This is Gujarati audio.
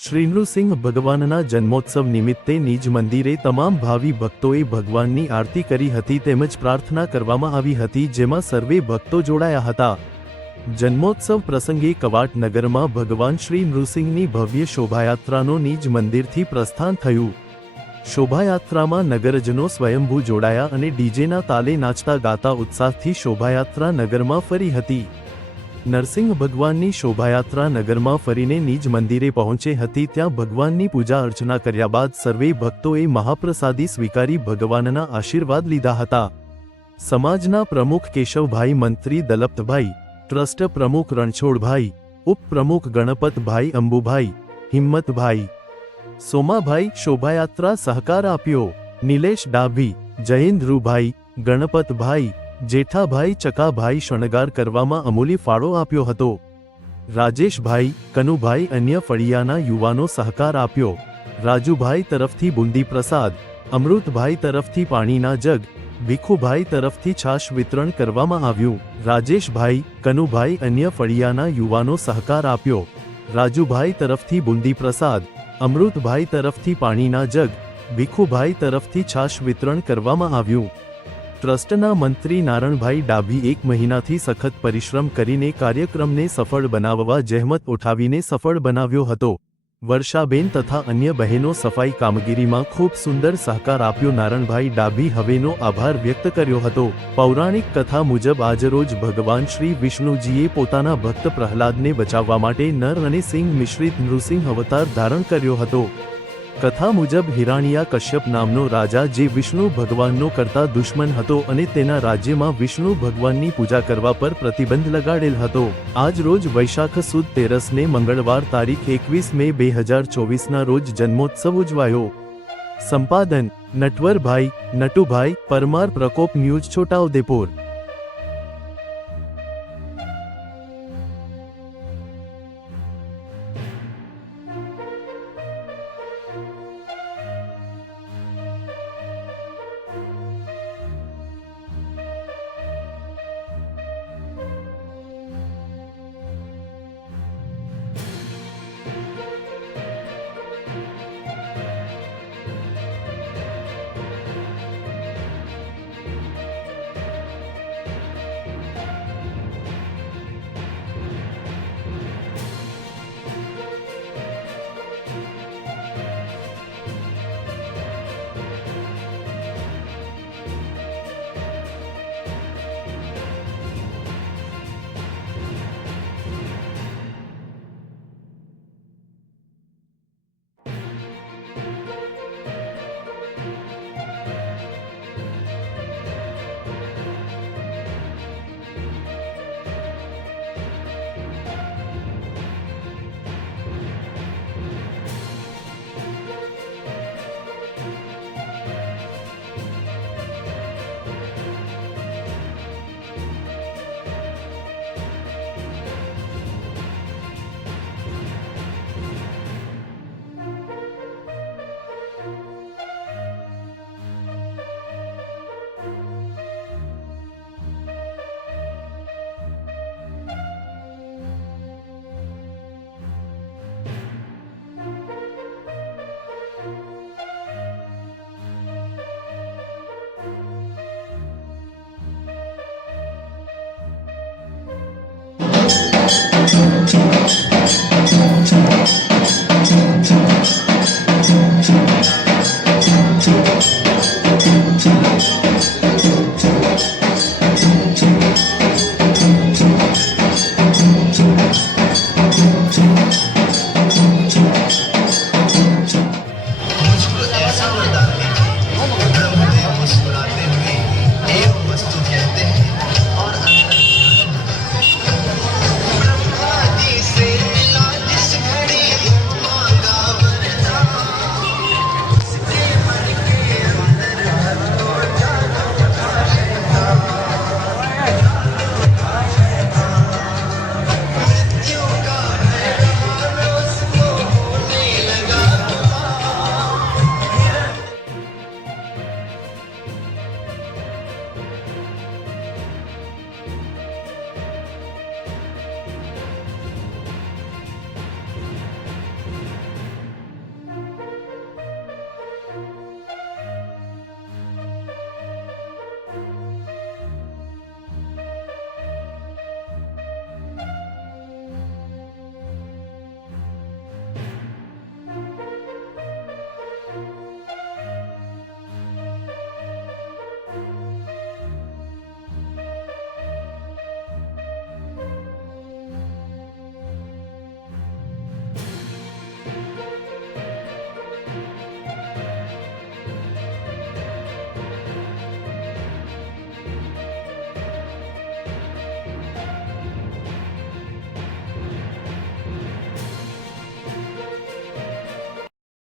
શ્રી નૃસિંહ ભગવાનના જન્મોત્સવ નિમિત્તે નિજ મંદિરે તમામ ભાવિ ભક્તોએ ભગવાનની આરતી કરી હતી તેમજ પ્રાર્થના કરવામાં આવી હતી, જેમાં સર્વે ભક્તો જોડાયા હતા। જન્મોત્સવ પ્રસંગે કવાટ નગરમાં ભગવાન શ્રી નૃસિંહની ભવ્ય શોભાયાત્રાનો નિજ મંદિરથી પ્રસ્થાન થયું। શોભાયાત્રામાં નગરજનો સ્વયંભૂ જોડાયા અને ડીજેના તાલે નાચતા ગાતા ઉત્સાહથી શોભાયાત્રા નગરમાં ફરી હતી। નરસિંહ ભગવાનની શોભાયાત્રા નગરમાં ફરીને નિજ મંદિરે પહોંચી હતી। ત્યાં ભગવાનની પૂજા અર્ચના કર્યા બાદ સર્વે ભક્તોએ મહાપ્રસાદી સ્વીકારી ભગવાનના આશીર્વાદ લીધા હતા। સમાજના પ્રમુખ કેશવભાઈ, મંત્રી દલપતભાઈ, ટ્રસ્ટ પ્રમુખ રણછોડભાઈ, ઉપપ્રમુખ ગણપતભાઈ, અંબુભાઈ, હિંમતભાઈ, સોમાભાઈ શોભાયાત્રા સહકાર આપ્યો। નિલેશ ડાભી, જયેન્દ્રુભાઈ, ગણપતભાઈ, જેઠાભાઈ, ચકાભાઈ શણગાર કરવામાં અમૂલ્ય ફાળો આપ્યો હતો। રાજેશભાઈ, કનુભાઈ, અન્ય ફળિયાના યુવાનો સહકાર આપ્યો। રાજુભાઈ તરફથી બુંદી પ્રસાદ, અમૃતભાઈ તરફથી પાણીના જગ, ભીખુભાઈ તરફથી છાશ વિતરણ કરવામાં આવ્યું। રાજેશભાઈ, કનુભાઈ, અન્ય ફળિયાના યુવાનો સહકાર આપ્યો। રાજુભાઈ તરફથી બુંદી પ્રસાદ, અમૃતભાઈ તરફથી પાણીના જગ, ભીખુભાઈ તરફથી છાશ વિતરણ કરવામાં આવ્યું। ટ્રસ્ટના મંત્રી નારણભાઈ ડાભી 1 મહિનાથી સખત પરિશ્રમ કરીને કાર્યક્રમને સફળ બનાવવા જહેમત ઉઠાવીને સફળ બનાવ્યો હતો। વર્ષાબેન તથા અન્ય બહેનો સફાઈ કામગીરીમાં ખૂબ સુંદર સહકાર આપ્યો। નારણભાઈ ડાભી હવેનો આભાર વ્યક્ત કર્યો હતો। પૌરાણિક કથા મુજબ આજરોજ ભગવાન શ્રી વિષ્ણુજીએ પોતાના ભક્ત પ્રહલાદને બચાવવા માટે નર અને સિંહ મિશ્રિત નૃસિંહ અવતાર ધારણ કર્યો હતો। કથા મુજબ હિરણ્યા કશ્યપ નામનો રાજા જે વિષ્ણુ ભગવાનનો કરતા દુશ્મન હતો અને તેના રાજ્યમાં વિષ્ણુ ભગવાનની પૂજા કરવા પર પ્રતિબંધ લગાડેલ હતો। આજ રોજ વૈશાખ સુદ 13ને મંગળવાર તારીખ 21 મે 2024ના રોજ જન્મોત્સવ ઉજવાયો। સંપાદન નટવરભાઈ, નટુભાઈ પરમાર, પ્રકોપ ન્યૂઝ, છોટાઉદેપુર।